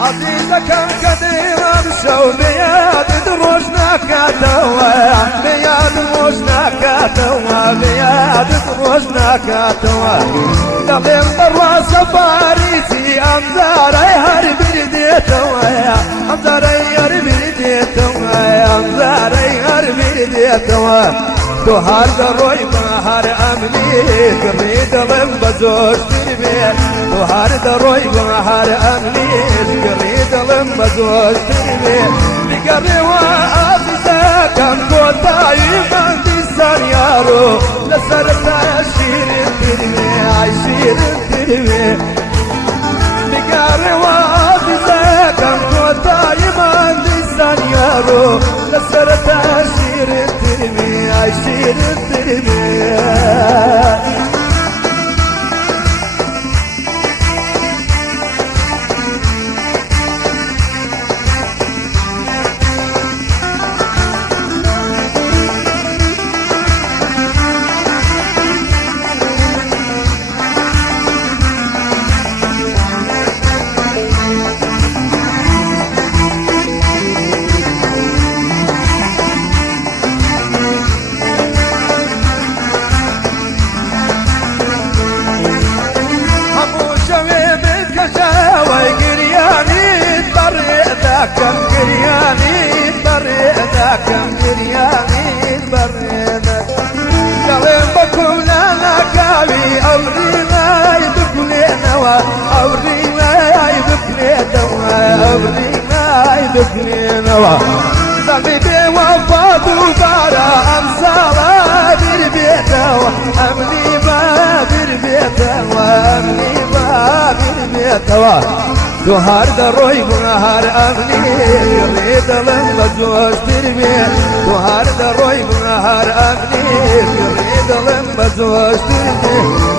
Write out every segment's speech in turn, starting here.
عزيزكم قديم بشو بياد دروجنا كاتوا بياد دروجنا كاتوا بياد دروجنا كاتوا دلم برا سفاريتي أمزاري هرب رديتوا أمزاري هرب رديتوا أمزاري هرب رديتوا تو هر دروی بهار امنی کرید لم بزوج تربی تو هر دروی بهار امنی کرید لم بزوج تربی نگری و عزیزا کم کوتای من دیسان یارو لسر تا شیرین تربی ای شیرین تربی نگری و عزیزا کم کوتای من دیسان یارو لسر تا شیرین تربی ای شیرین تربی كم قرياني بريدة كم قرياني بريدة قلم بكم لا قالي أورينا يبكلي نوا أورينا يبكلي نوا أورينا يبكلي نوا زميبي وفاد وبارا أمسالة بربيته أمني ما بربيته وأمني ما بربيته تو هر دروی بهار امنی کرید لم بزوج تربی تو هر دروی بهار امنی کرید لم بزوج تربی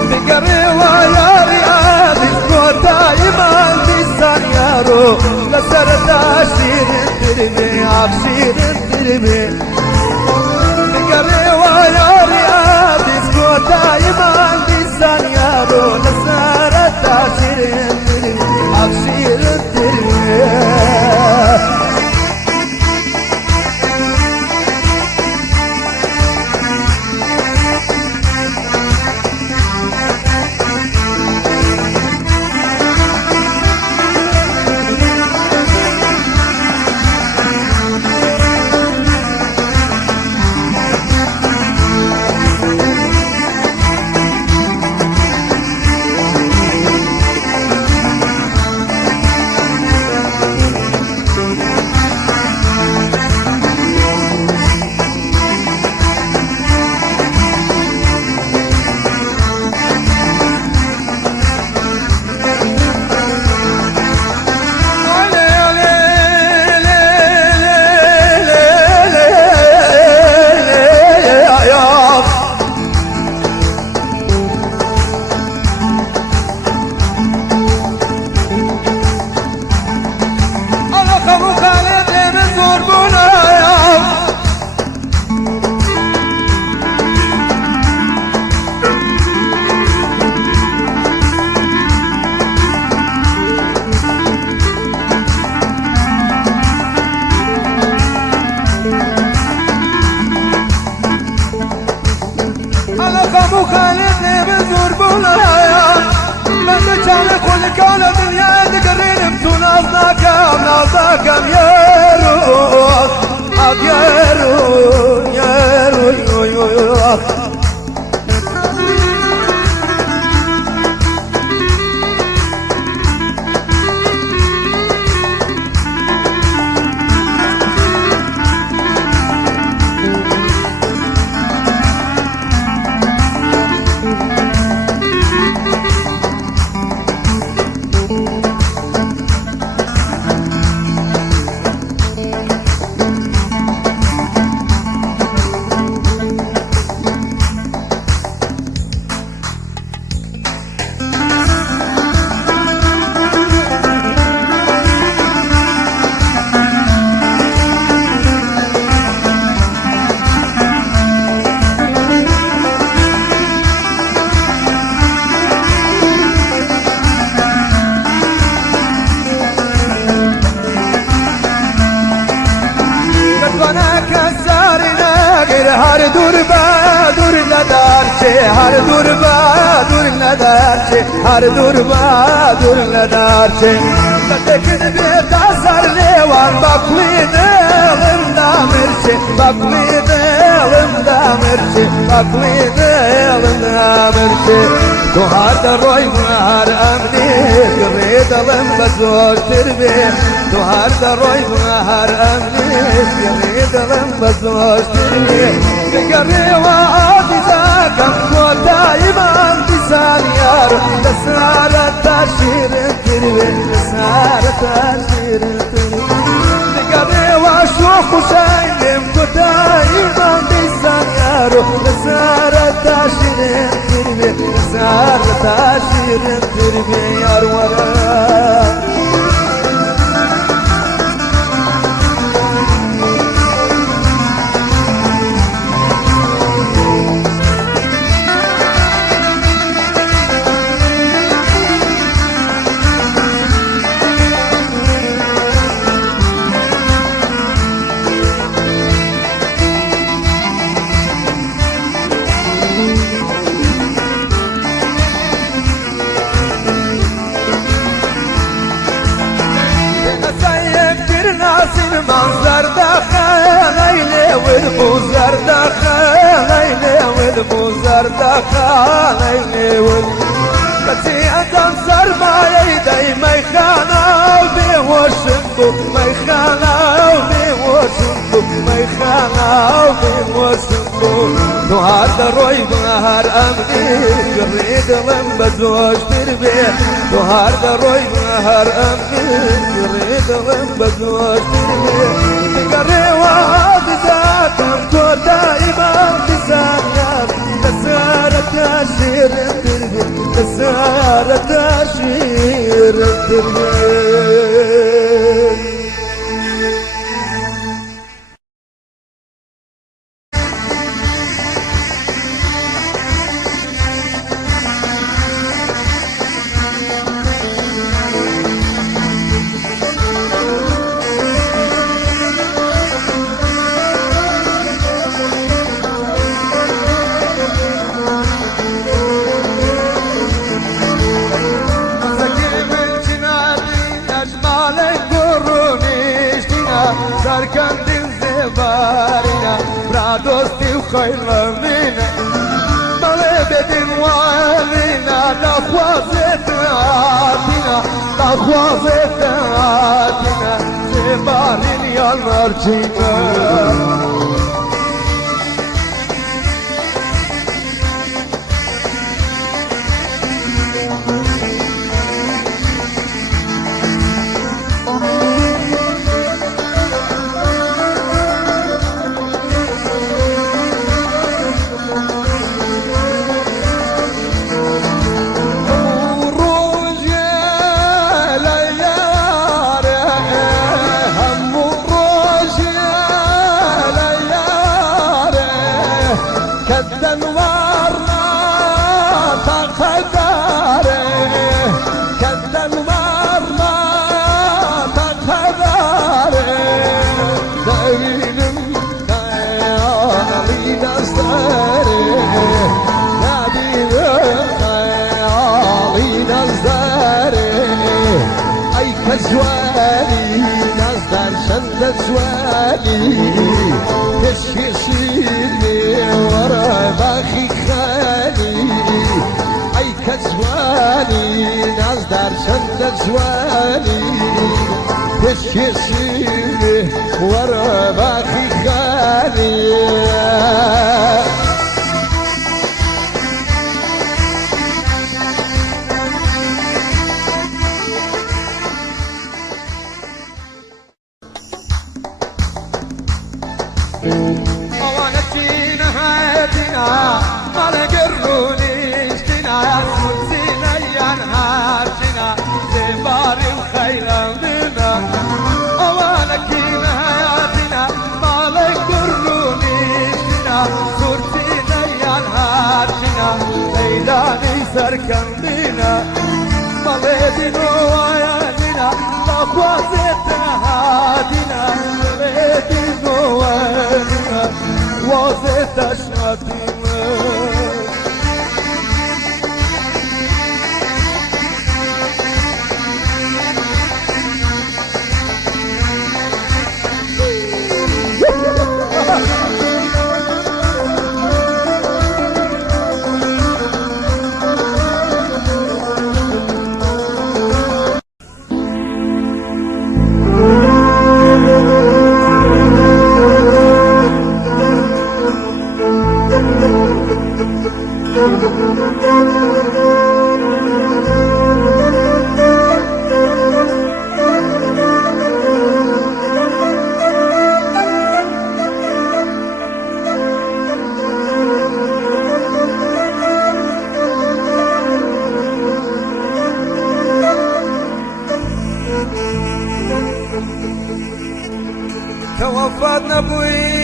بگری و یاری عادی کوتای من دیسان یارو لسر تا شیرین تربی آب شیرین تربی بگری و یاری عادی کوتای من دیسان یارو لسر تا شیرین تربی أبشر الدنيا مخالفني بزور بولايا من كان كل كان دنيا تقرين بتناظنا كم ناظنا كم يروح يروح يروح دور بدور ندارچه هر دور بدور ندارچه هر دور بدور ندارچه تکن بیت سر لیوان باقی دلم دامرچه باقی دلم دامرچه باقی دلم دامرچه تو هر دروی هر امنی گری دلم بزوج تربی تو هر دروی هر امنی گری دلم بزوج تربی گری و عزیزکم تو دایما بیسان یار دسارت تشیر تربی دسارت تشیر تربی گری و شو خوشایم تو دایما بیسان یار دسارت تشیر تربی دسارت تشیر تربی یار ورا منظر دخل ایله والبوزر دخل ایله والبوزر دخل ایله کسی ادم سرمایه دی میخانه و بیوشنگو میخانه و بیوشنگو میخانه و بیوشنگو تو هر دروی هر امنی گری دلم بزوج تربی تو هر دروی هر امنی گری دلم بزوج تربی گری و عزیزکم تو دائما بزنم دسارت تشیر تربی دسارت تشیر تربی سرکندین زبارینا برا دوستی و خیلمینا مالی بدین والینا نخوازت آتینا نخوازت آتینا زبارین یا مرچینا زوالي نزدر شند زوالي تشيشيني ورا باخي خالي اي كزوالي نزدر شند زوالي تشيشيني ورا باخي خالي موانتين هاتنا على قروني اشتنا سوتنا ينهارتنا زباري وخيلنا موانتين هاتنا على قروني اشتنا سوتنا ينهارتنا ليلاني سركندنا مالدنا ويانا لفوزتنا هادنا مالدنا ويانا وزت كوفات نبوي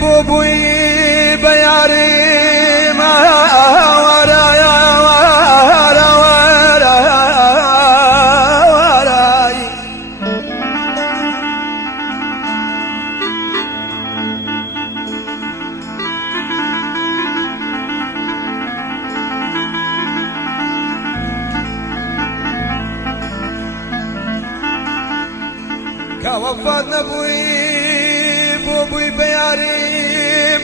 بوبوي بياري ما ورايا وراي كوفات نبوي بوبوي بياريم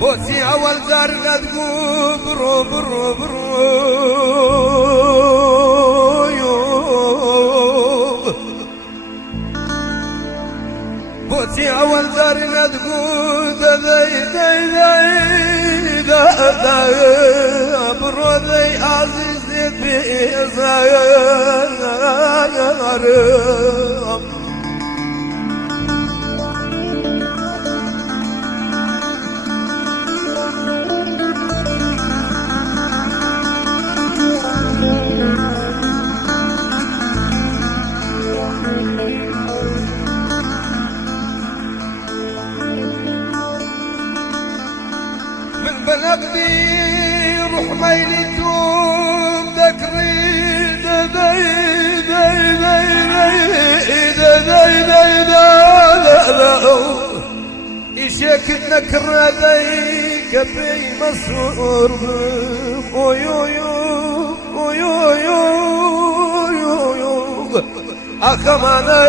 بوسي أول زار غدقو برو برو برو بوسي أول زار غدقو دا برو ذي عزيز بيزار بلغدي روح ميلتهم ذكري إشاكت نكر ذيك في مصور أخمانا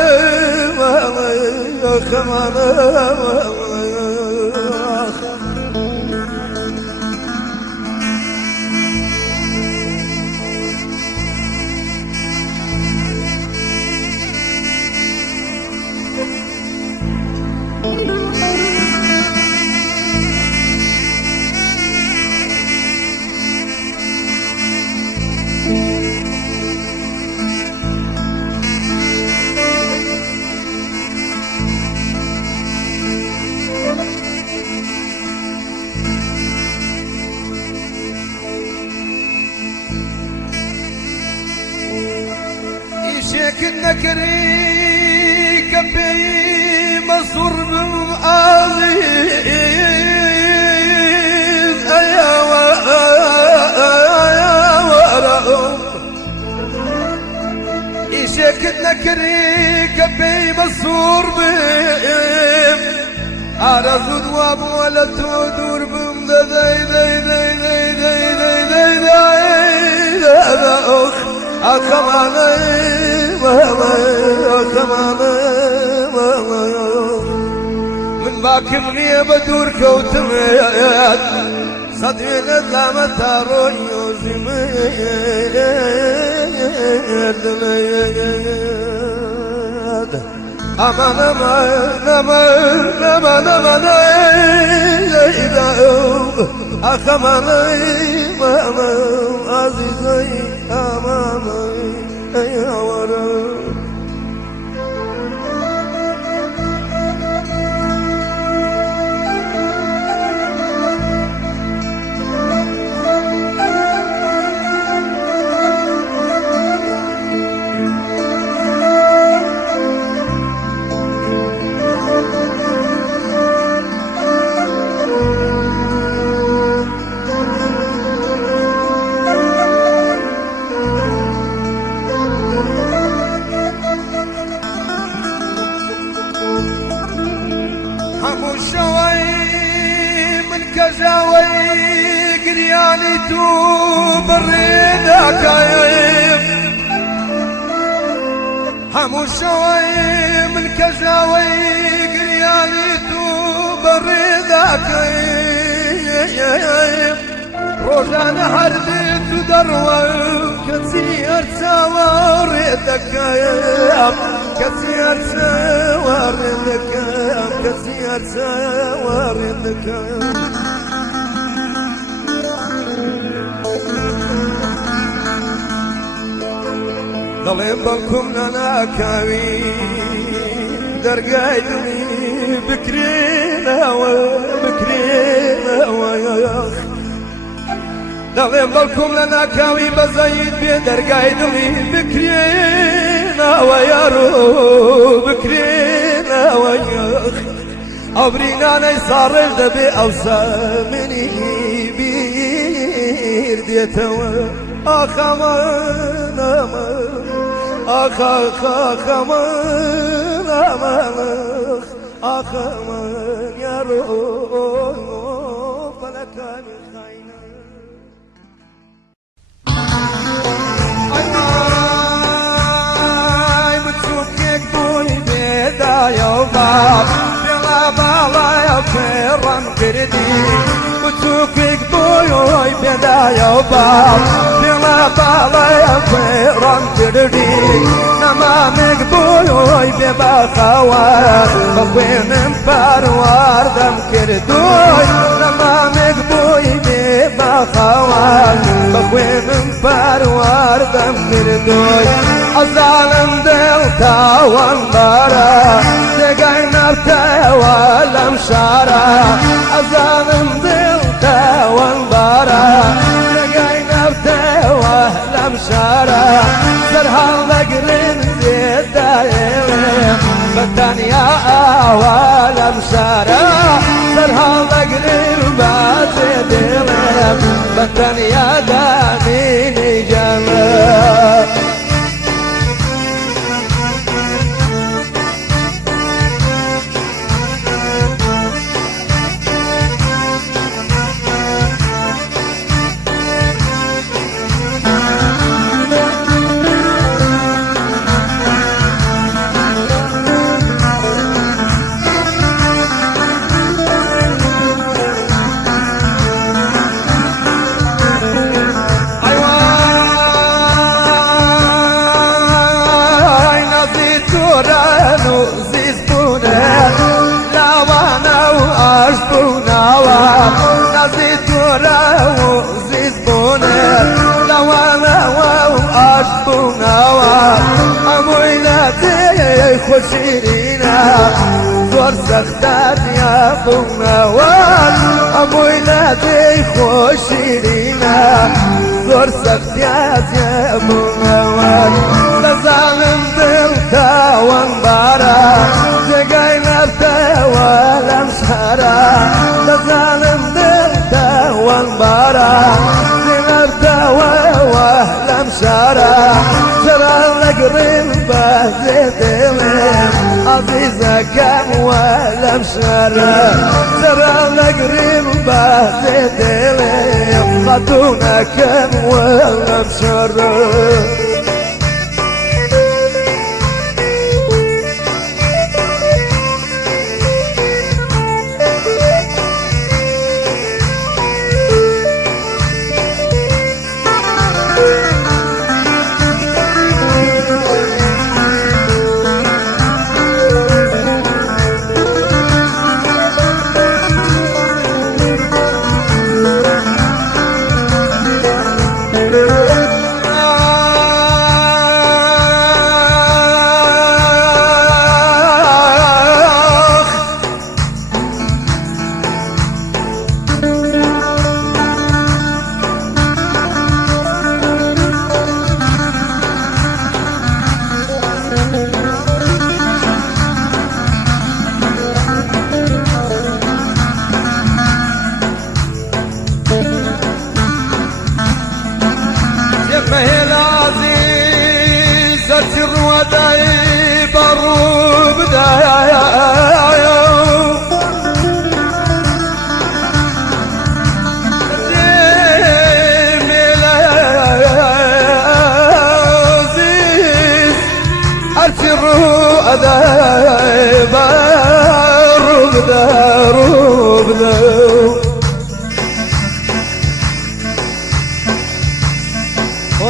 كنا كريك بي مصر بالعزيز يا ورا كنا كريك بي مصر بهم أرزود وابو ولا تدور بهم من باكم غيب دور كوتميات صدقين لما تروي يوزميات أمان أمان أمان أمان أمان أخمان أمان عزيزي أمان يا ورا كجاوي قرياني تو بريدا كايب همو شوي من كجاوي قرياني تو بريدا كايب روجان حردت ودروة كثير سواريدك كايب كثير سواريدك كثير سواريدك دەڵێم بەڵکوم لە ناکاوی دەرگای دڵی بکرێنەوە دەڵێم بەڵکوم لە ناکاوی بەزەید بێ دەرگای دڵی بکرێنەوە یارۆ بکرێنەوە یەخ ئەو برینانەی ساڕێژ دەبێ ئەوسا منی بیر دێتەوە ئاخ ئەمان ئەمان ئاخ ئاخ ئاخ ئەمان ئەمان ئاخ ئەمان یارۆ فەلەکانی خاینە ئای بچووکێک بووی بێدایە و باڵ پێڵا باڵایە پێڕەم کردی بچووکێک بووی بێدایە و باڵ پێڵا باڵایە پێڕەم کردی نەمامێک بووی بێ باخەوار بە خوێنم پەروەردەم کردووی نەمامێک بووی بێ باخەوار بە خوێنم پەروەردەم کردووی ئەزانم دڵ تاوانبارە جێگای نەرتەوە لەم شارە ئەزانم دڵ تاوانبارە جێگای نەرتەوە لەم شارە سەرهەڵ دەگرن زێدایێڵێم بەتەنیا ئاوا لەم شارە سەرهەڵ دەگرن بەجێ دێڵێم بەتەنیا دامینی جەمە خوشیرینە زۆر سەختات یابوونەوە ئەمووی لەدەی خۆشیرینە زۆر سەختیات یابوونەوە دەزانم دڵ تاوانبارە جێگای نەرتەوە لەم شارە دەزانم دڵ تاوانبارە جێ نەرتەوە لەم شارە جەران لەگڕێن بەجێ دێڵێم عەزیزەکەم وە لەم شارە جەران لەگڕێن بەجێ دێڵێم خەتوونەکەم وە لەم شارە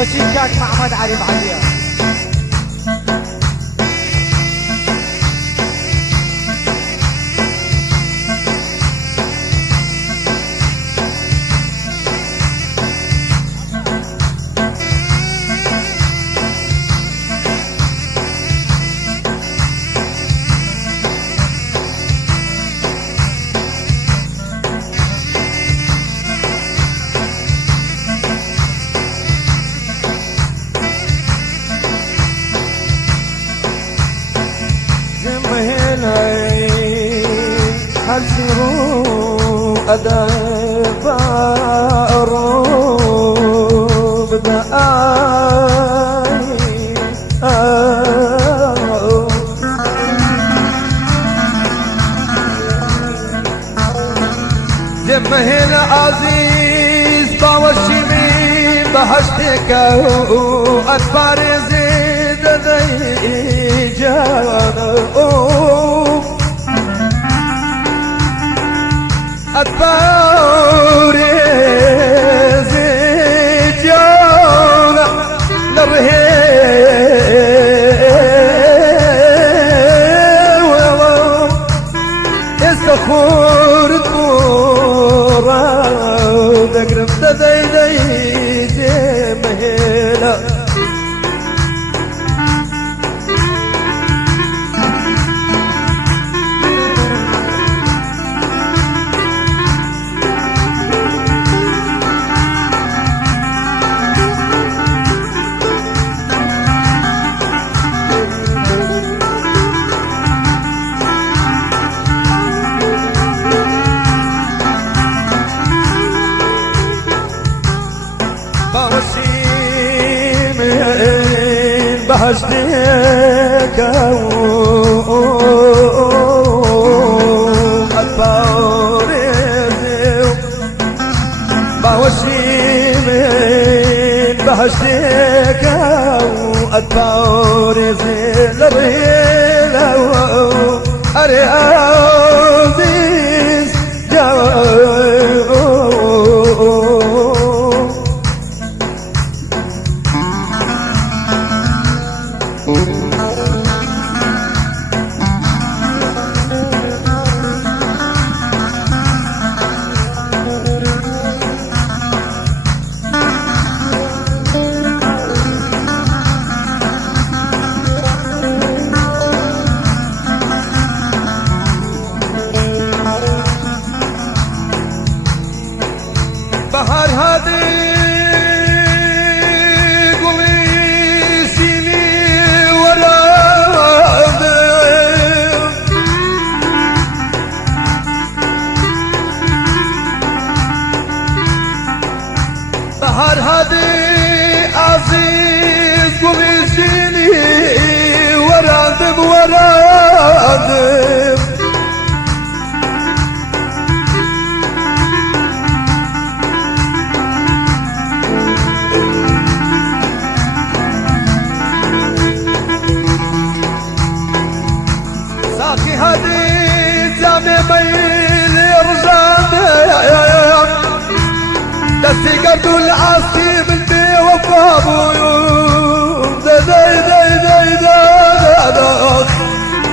وشيكاك محمد علي بعديها أدبر بدأي جمه العزيز باوشي من بحشتك أدبر زيد ذي جانا أدبر زيد جانا لرهي يستخور الطورة دقرم تذيذي مهيلة بحشتك الفارزي بوشي من بحشتك الفارزي لريلة أريازيز بحر هادي قولي سيني وراد بحر هادي عزيز قولي سيني وراد وراد ساقي هادي جامي ميل يرزان دستي قدو العاصي بدي وفابو دا دا دا دا دا دا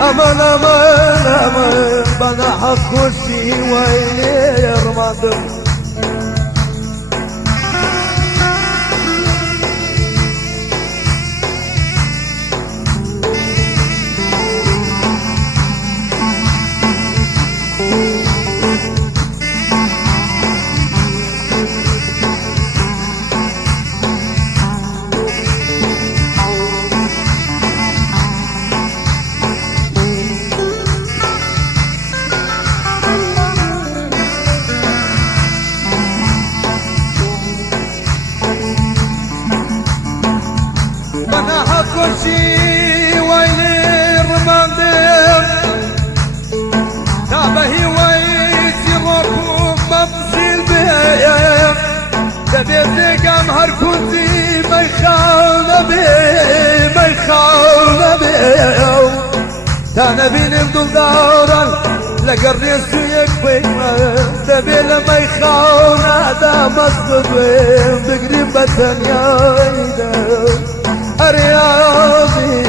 امان امان امان بنا حق وشي ويلي يرمضم بنا حق وشي ويلي يرمضم تعبهي ويتي ركوب مبزيل بيه دبيتي قام هركوتي ما يخاونا بيه ما يخاونا بيه تانا بيني بدون دورا لقرني سويك بيه دبي لما يخاونا دا مصدبين بقريب الدنيا أرياضي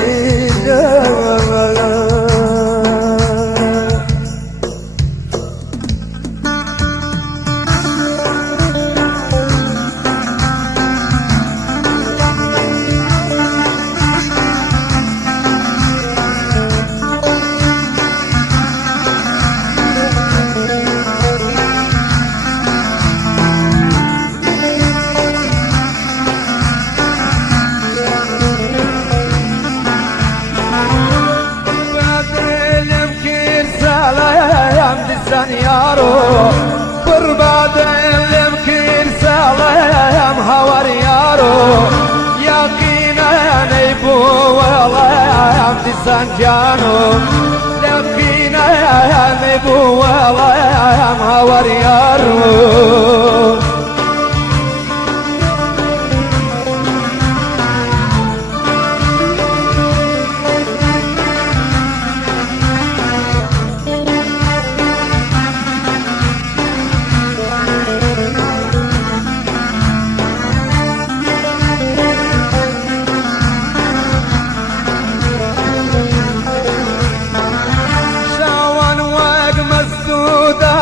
سنجانو لقينا يا نبو والله يا مهور يارو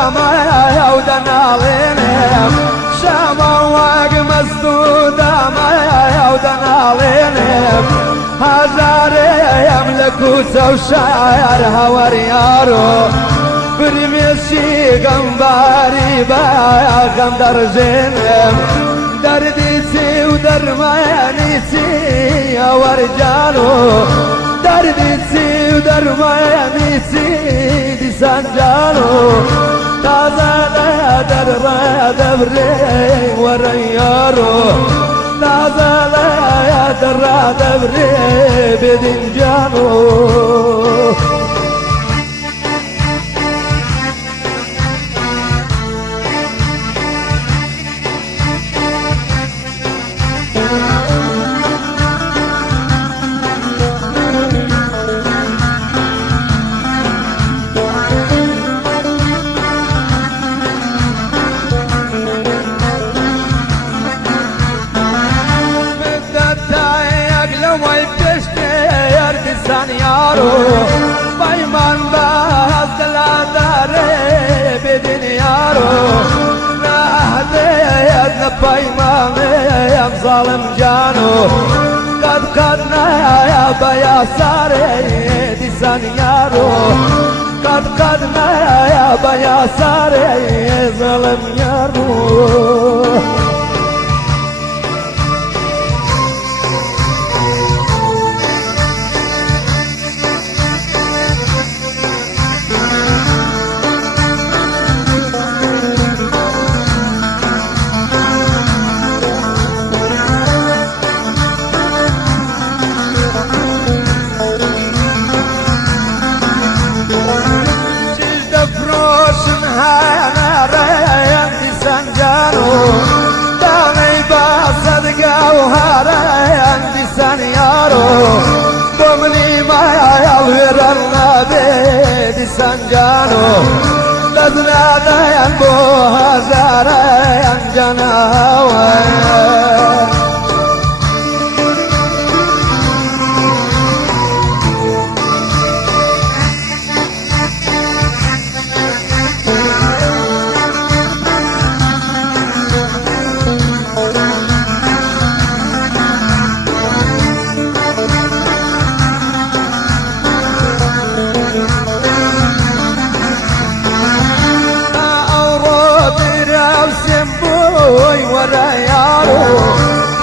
ما ودنا لينم شامر واق مسدودة ما ودنا لينم هزار يملك وشاعر هور يارو برمشي قنباري بايا قندر زينم درديسي ودرمانيسي يا ورجالو درديسي ودرمانيسي دي سنجالو تازه در دبري وريارو تازه در دبري بدنجانو يارو بايمان باز دلاداري بدين يارو نهديتنا بايمان يا ظالم جانو قدنا يا بيا ساري دي سان يارو قدنا يا بيا ساري ظالم يارو سنجانو لذنا دايان بو هزارا ينجانا هوايا ورا يارو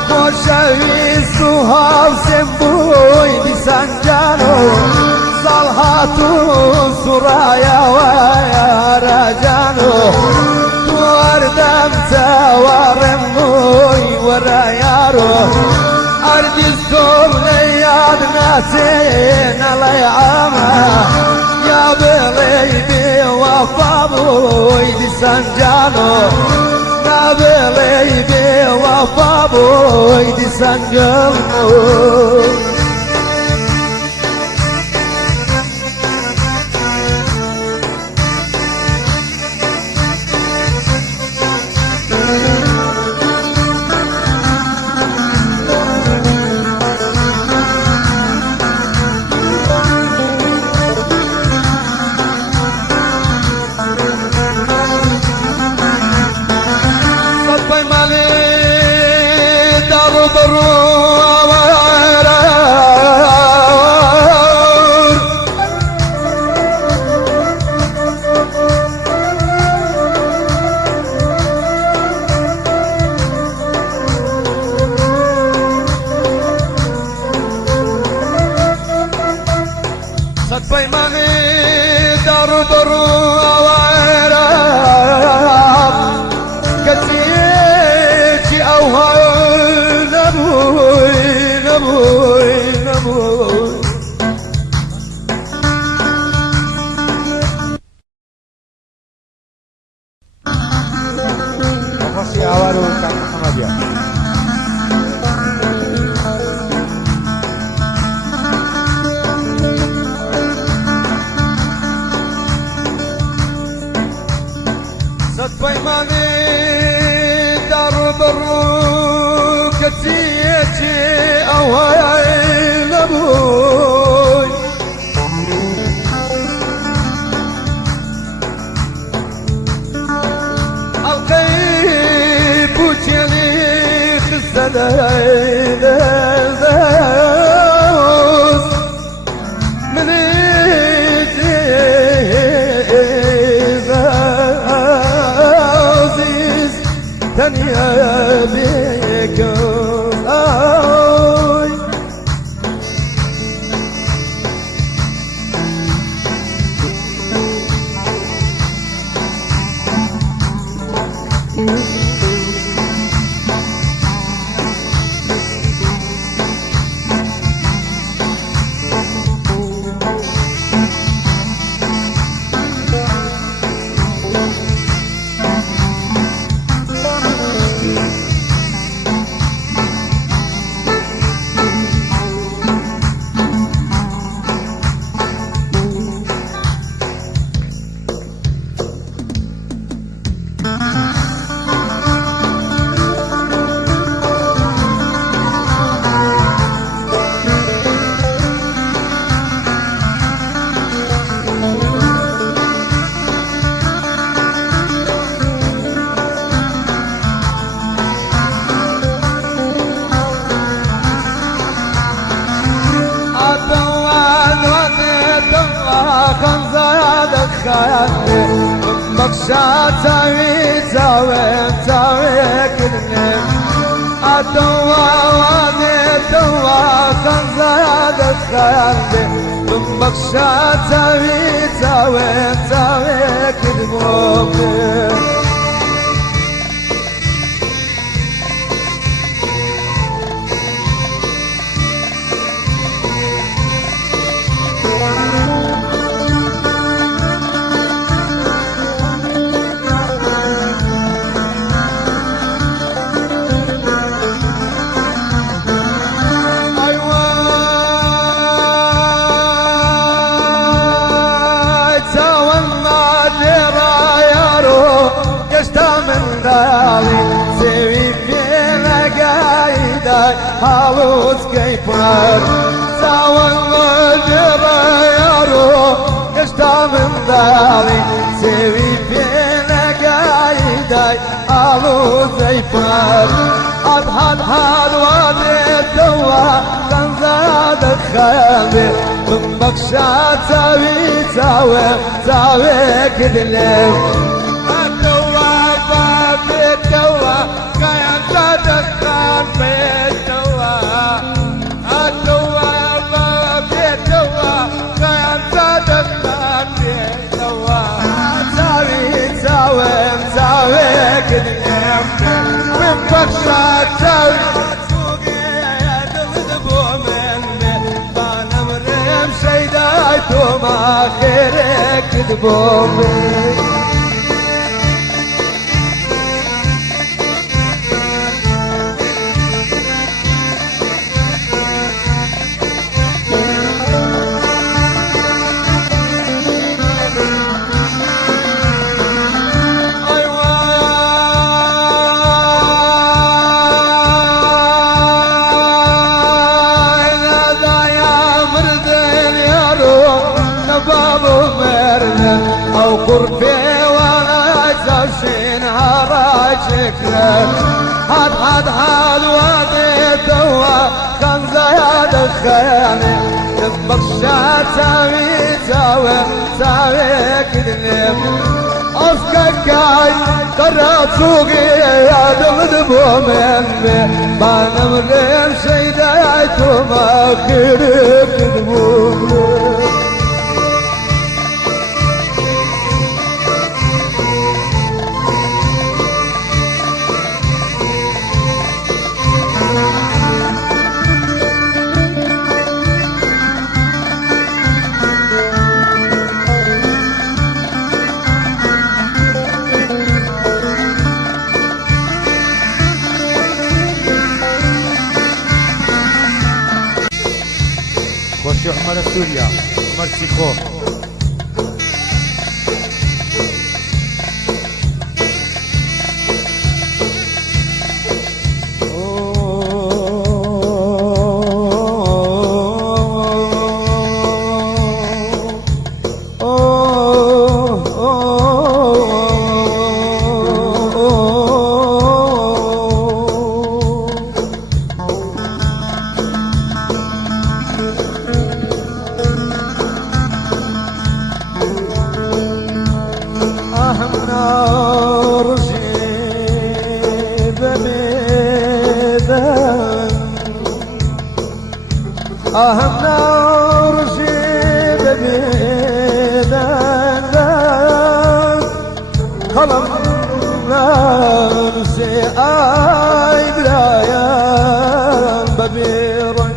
خوشوي سوهاو سمبوي دي سنجانو صالحاتو سرايا ويا رجانو توردم توارموي ورا يارو أرجي الزول لياد ناسين علي عما يا بليدي وفابوي دي سنجانو بليدي وفابوي دي سنجانو يارو كان محمد يارو بيماني درب الروكتيتي أوين أبوي القيب وجلي خزنين الزوز من تانية بيك آي خيالي مقشات ويتاوي كلني أدوا واني دوا خنزاد خيالي مقشات ويتاوي كلني هاوس كيفر سوى الغجرة يا روح قشطة من داري سوي فينا قايداي هاوس كيفر أضحى وادي الدوا كان زاد خيالي من بخشات ساوي كدلم الدوا بابي الدوا كان زاد خيالي من بخشات سوقي يدغدبو مني بانا مريم شيدايتو ما خيرك كذبو مني أو قربي ولا زوجين هراي شكله هاد وادي دوا كان زياد خيالي تبقشات ساوي كدنيم أفكاكاي قرات سوقي يا دغدبو مني بانا مريم شيدايتو ما خيرك كدبو عمر سوريا عمر سيخو آهم نار جيب بيدان قلم نفسي آي بلايان ببيرك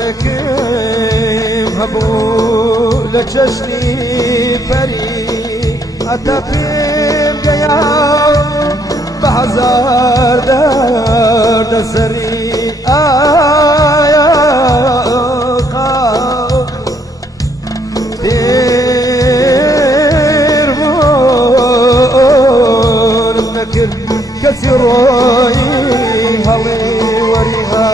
ولكن هبو لجشني فري أتفهم جيام بحزار دار دسري آيا قاق دير مور نكر كسروي هلي وريها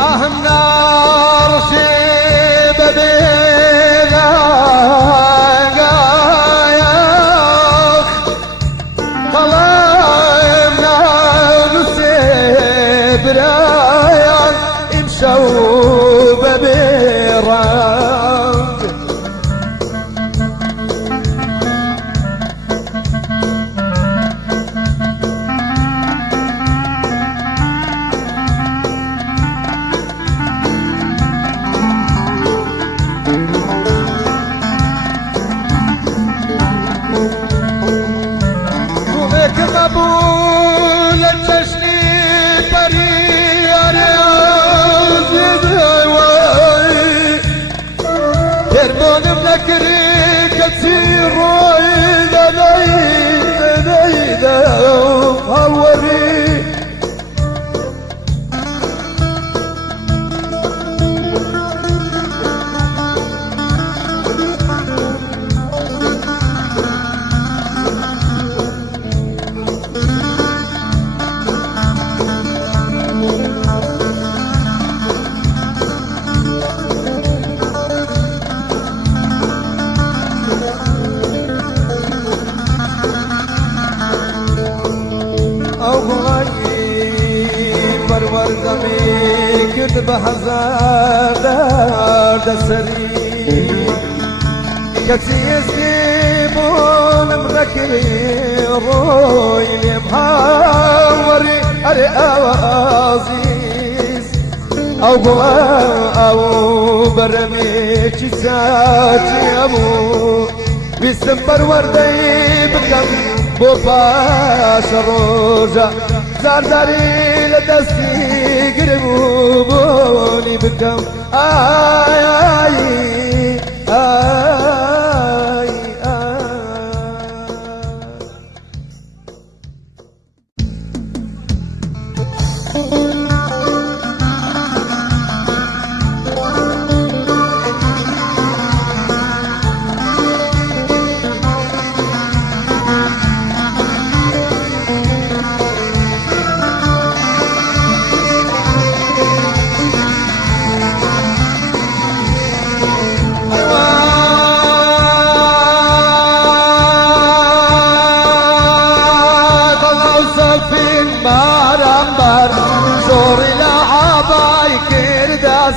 أهم نار شيب بيغا قايخ طلعنا نسيب رايان امشوا ببيران مقبول الجشني بريار يزيد وي كربون ملكري كثير إذا إذا هوري پرور زمین کرد به هزار درد سری کسی اسلیمونم نکری روی لیم هاوری اره آوازیز او برمی چی ساتی امو بیستم پروردهی بکم بو پاش روزا زارداری لدستی گرمو بونی بکم آی آی آی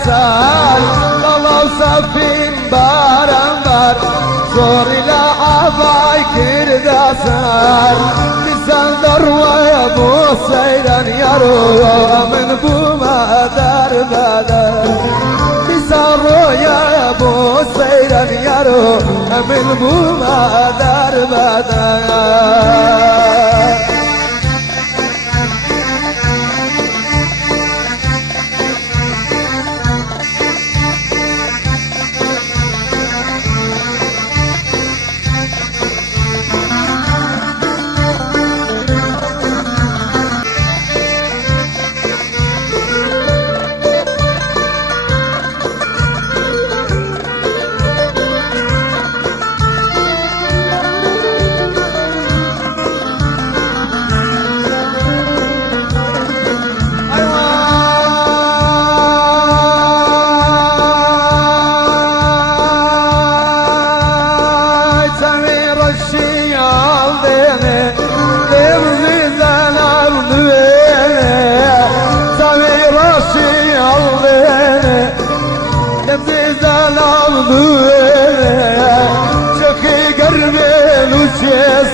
سال الله وصفين بارمبر زوري لعباي كردا سال لسان ذروة يا ابو سيران يارو من بوما دار بدر بسارو يا ابو سيران يارو من بوما دار بدر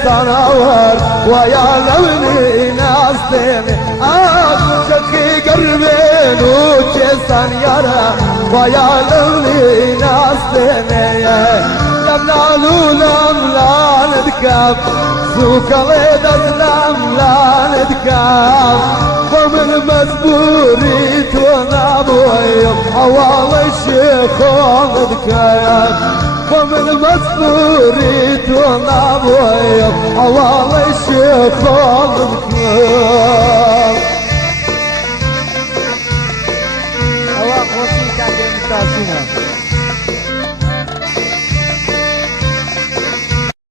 صنوار ويا لوني ناستني شكي قربين وشيستان يارا ويا لوني ناستني لمنا لولم لا ندكاب سوك ليدت لم لا ندكاب ومن مزبوري ونابوي حوال الشيخ ندكاب ومن مزبوري ونابوي حوال الشيخ ندكاب